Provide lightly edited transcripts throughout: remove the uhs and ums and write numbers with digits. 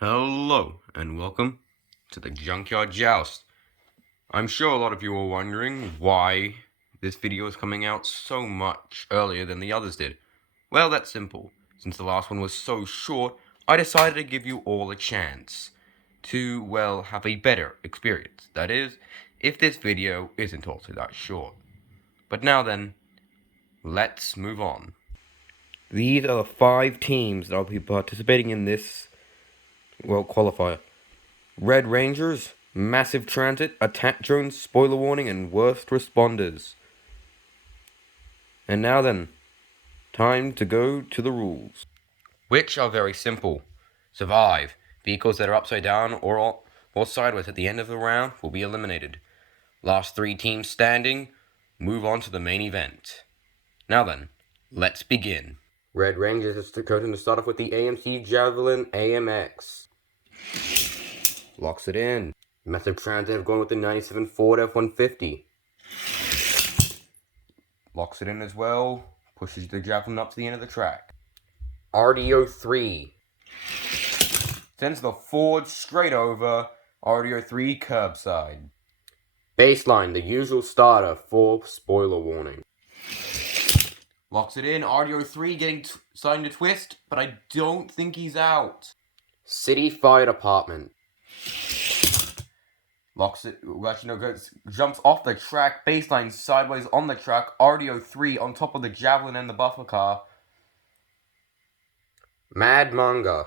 Hello, and welcome to the Junkyard Joust. I'm sure a lot of you are wondering why this video is coming out so much earlier than the others did. Well, that's simple. Since the last one was so short, I decided to give you all a chance to, well, have a better experience. That is, if this video isn't also that short. But now then, let's move on. These are the 5 teams that will be participating in this, well, qualifier. Red Rangers, Massive Transit, Attack Drones, Spoiler Warning, and Worst Responders. And now then, time to go to the rules. Which are very simple. Survive. Vehicles that are upside down or sideways at the end of the round will be eliminated. Last 3 teams standing move on to the main event. Now then, let's begin. Red Rangers is going to start off with the AMC Javelin AMX. Locks it in. Massive Transit have gone with the 97 Ford F-150. Locks it in as well. Pushes the Javelin up to the end of the track. RDO 3. Sends the Ford straight over. RDO 3 curbside. Baseline, the usual starter for Spoiler Warning. Locks it in. RDO 3 starting to twist, but I don't think he's out. City Fire Department. Locks it, jumps off the track, baseline sideways on the track, RDO 3 on top of the Javelin and the buffer car. Mad Manga.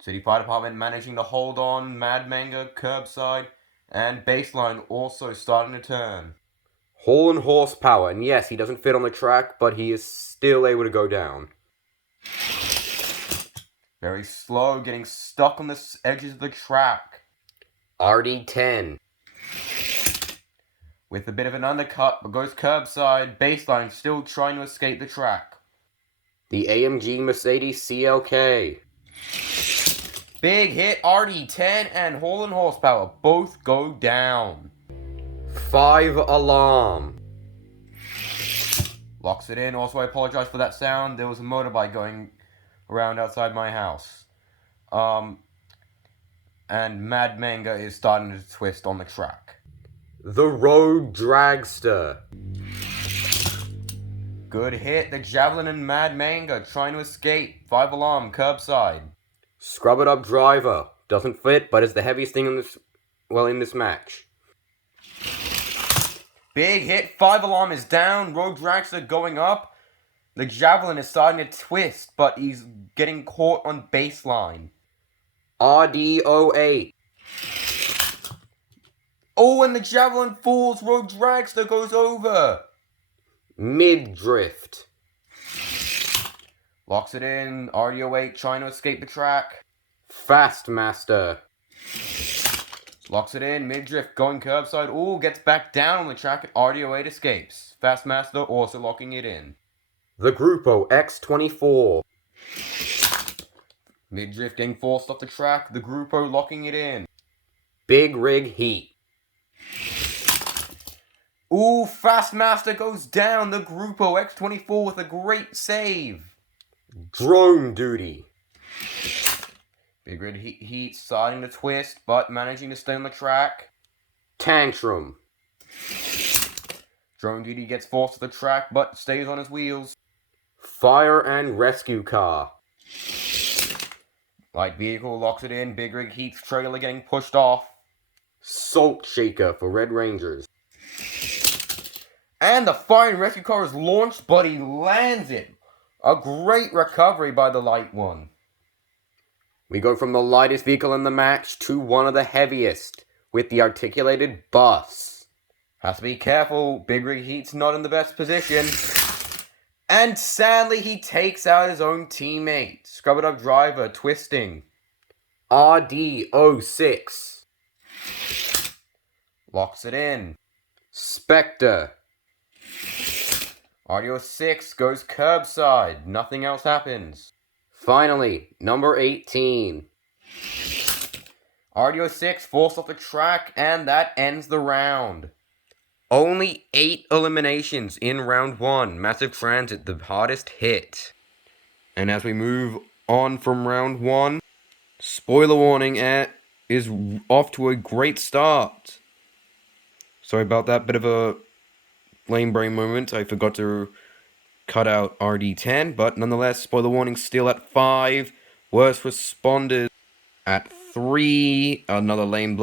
City Fire Department managing to hold on, Mad Manga, curbside, and baseline also starting to turn. Hall and Horsepower, and yes, he doesn't fit on the track, but he is still able to go down. Very slow, getting stuck on the edges of the track. RD10. With a bit of an undercut, but goes curbside. Baseline still trying to escape the track. The AMG Mercedes CLK. Big hit, RD10 and Hall and Horsepower both go down. 5 Alarm. Locks it in. Also, I apologize for that sound. There was a motorbike going around outside my house. And Mad Manga is starting to twist on the track. The Road Dragster. Good hit. The Javelin and Mad Manga trying to escape. 5 Alarm, curbside. Scrub It Up Driver. Doesn't fit, but is the heaviest thing in this match. Big hit. 5 Alarm is down. Road Dragster going up. The Javelin is starting to twist, but he's getting caught on baseline. RDO8. Oh, and the Javelin falls. Road Dragster goes over. Mid-drift. Locks it in. RDO8 trying to escape the track. Fastmaster. Locks it in. Mid-drift going curbside. Oh, gets back down on the track. RDO8 escapes. Fastmaster also locking it in. The Grupo X24. Mid-drift getting forced off the track. The Grupo locking it in. Big Rig Heat. Ooh, Fastmaster goes down. The Grupo X24 with a great save. Drone Duty. Big Rig Heat starting to twist, but managing to stay on the track. Tantrum. Drone Duty gets forced to the track, but stays on his wheels. Fire and Rescue Car. Light Vehicle locks it in. Big Rig Heat's trailer getting pushed off. Salt Shaker for Red Rangers. And the Fire and Rescue Car is launched, but he lands it. A great recovery by the light one. We go from the lightest vehicle in the match to one of the heaviest, with the articulated bus. Has to be careful. Big Rig Heat's not in the best position. And sadly, he takes out his own teammate. Scrub It Up Driver, twisting. RD06. Locks it in. Spectre. RD06 goes curbside. Nothing else happens. Finally, number 18. RD06 forced off the track, and that ends the round. Only 8 eliminations in round 1. Massive Transit, the hardest hit. And as we move on from round 1. Spoiler warning, is off to a great start. Sorry about that bit of a lame brain moment. I forgot to cut out RD10, but nonetheless, spoiler warning still at 5. Worst responders at 3. Another lame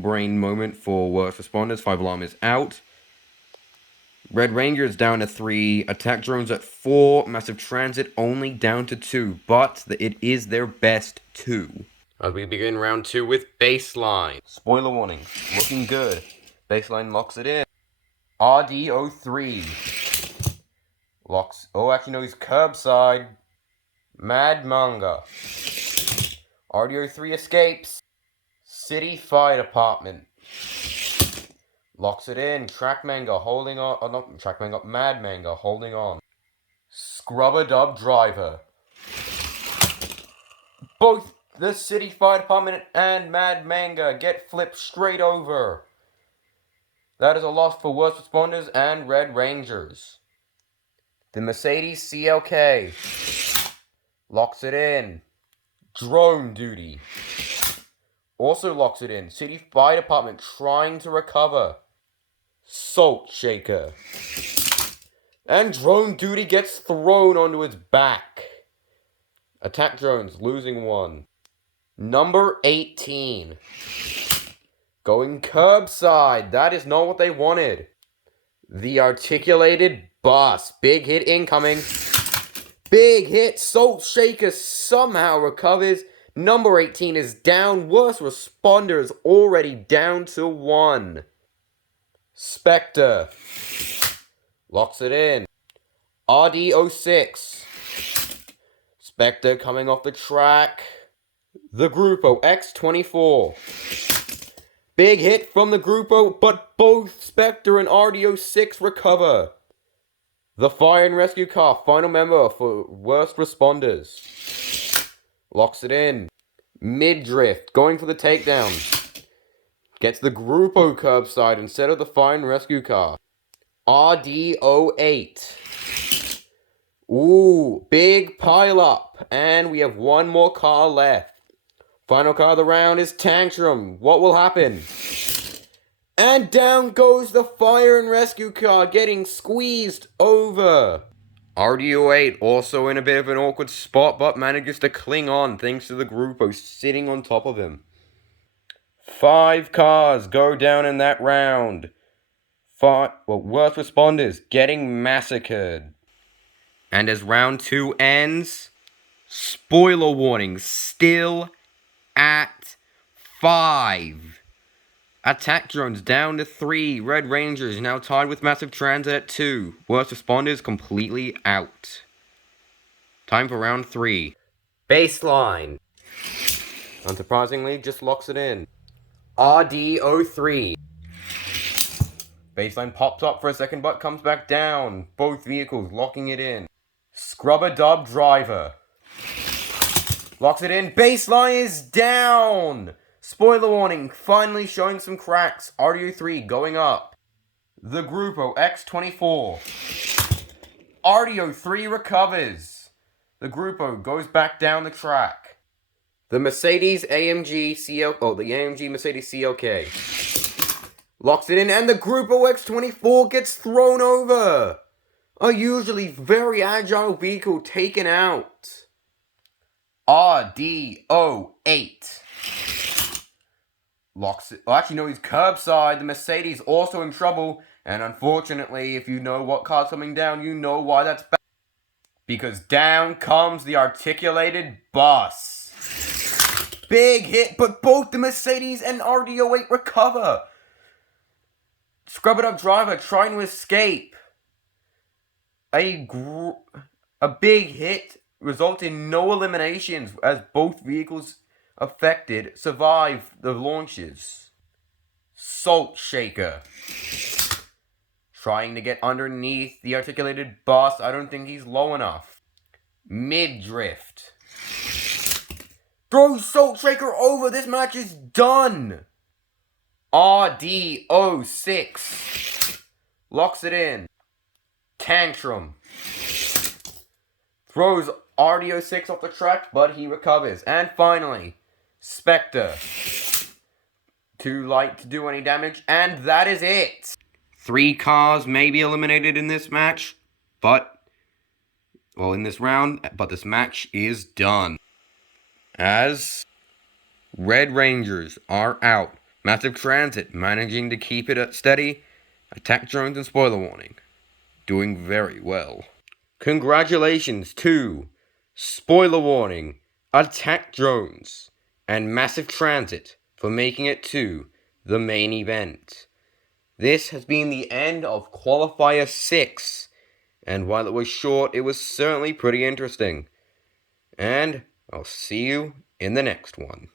brain moment for worst responders. 5 alarm is out. Red Ranger is down to 3. Attack drones at 4. Massive transit only down to 2, but it is their best 2. As we begin round 2 with baseline. Spoiler warning, looking good. Baseline locks it in. RD03 locks. Oh, actually, no, he's curbside. Mad Manga. RD03 escapes. City Fire Department locks it in. Track Manga holding on. Oh, not Track Manga. Mad Manga holding on. Scrubber Dub Driver. Both the City Fire Department and Mad Manga get flipped straight over. That is a loss for worst responders and Red Rangers. The Mercedes CLK locks it in. Drone duty also locks it in. City Fire Department trying to recover. Salt Shaker. And drone duty gets thrown onto its back. Attack drones losing 1. Number 18. Going curbside. That is not what they wanted. The articulated bus. Big hit incoming. Big hit. Salt Shaker somehow recovers. Number 18 is down. Worst responders already down to 1. Spectre locks it in. RD06. Spectre coming off the track. The Grupo X24. Big hit from the Grupo, but both Spectre and RD06 recover. The Fire and Rescue Car, final member for worst responders. Locks it in. Mid-drift, going for the takedown. Gets the Grupo curbside instead of the Fire and Rescue Car. RD08. Ooh, big pile up. And we have one more car left. Final car of the round is Tantrum. What will happen? And down goes the Fire and Rescue Car, getting squeezed over. RD08 also in a bit of an awkward spot, but manages to cling on thanks to the Grupo sitting on top of him. 5 cars go down in that round. Worst responders getting massacred. And as round 2 ends, spoiler warning, still at 5. Attack drones down to 3. Red Rangers now tied with Massive Transit at 2. Worst responders completely out. Time for round 3. Baseline. Unsurprisingly, just locks it in. RD03. Baseline pops up for a second but comes back down. Both vehicles locking it in. Scrubber Dub Driver locks it in. Baseline is down. Spoiler warning, finally showing some cracks. RDO3 going up. The Grupo X24. RDO3 recovers. The Grupo goes back down the track. The Mercedes AMG Mercedes CLK locks it in, and the Grupo X24 gets thrown over. A usually very agile vehicle taken out. RDO8 locks it. Well, actually, no, he's curbside. The Mercedes also in trouble. And unfortunately, if you know what car's coming down, you know why that's bad. Because down comes the articulated bus. Big hit, but both the Mercedes and RDO8 recover. Scrubber Dub Driver trying to escape. A big hit results in no eliminations as both vehicles affected survive the launches. Salt Shaker trying to get underneath the articulated bus. I don't think he's low enough. Mid-drift throws Salt Shaker over. This match is done. RD06 locks it in. Tantrum throws RDO6 off the track, but he recovers. And finally, Spectre. Too light to do any damage, and that is it. 3 cars may be eliminated in this match, in this round, but this match is done. As Red Rangers are out, Massive Transit managing to keep it steady, Attack Drones and Spoiler Warning doing very well. Congratulations to Spoiler Warning, Attack Drones, and Massive Transit for making it to the main event. This has been the end of Qualifier 6, and while it was short, it was certainly pretty interesting. And I'll see you in the next one.